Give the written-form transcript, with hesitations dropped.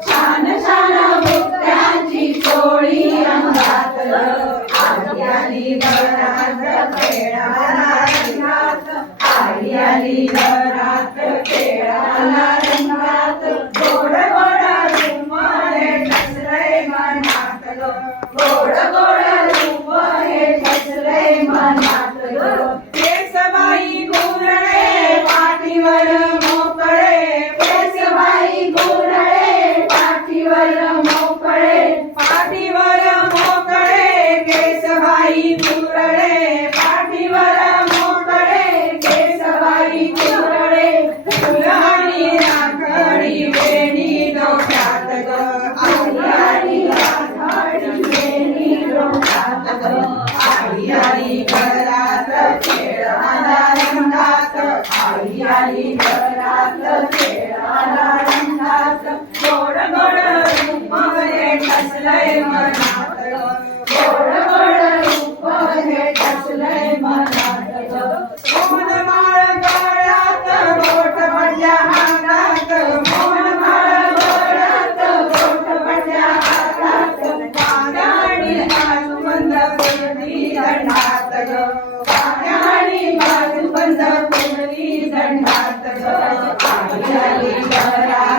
छान छान मुक्त्याची चोळी अंगात आई आली घरात खेळाला रंगात आई आली घरात खेळाला रंगात गोड गोड रूप हे ठसलंय मनात ग गोड गोड रूप हे ठसलंय मनात ग केसबाई गुरळे पाठीवर मोकळे केसबाई गुरळे पाठीवर मोकळे पाठीवर मोकळे केसबाई गुरळे पाठीवर मोकळे केसबाई गुरळे फुल आणि राखडी वेणी डोक्यात ग आई राखडी वेणी डोक्यात ग आई आली घरात खेळाला रंगात आई आली घरात खेळाला रंगात गोड गोड रूप हे ठसलंय मनात गोड गोड रूप हे ठसलंय मनात मोहनमाळ गळ्यात गोट पडल्या हातात मोहनमाळ गळ्यात गोट पडल्या हातात पागाणी बाजूबंद कुंडली दंडात ग पागाणी बाजूबंद कुंडली दंडात ग आई आली घरात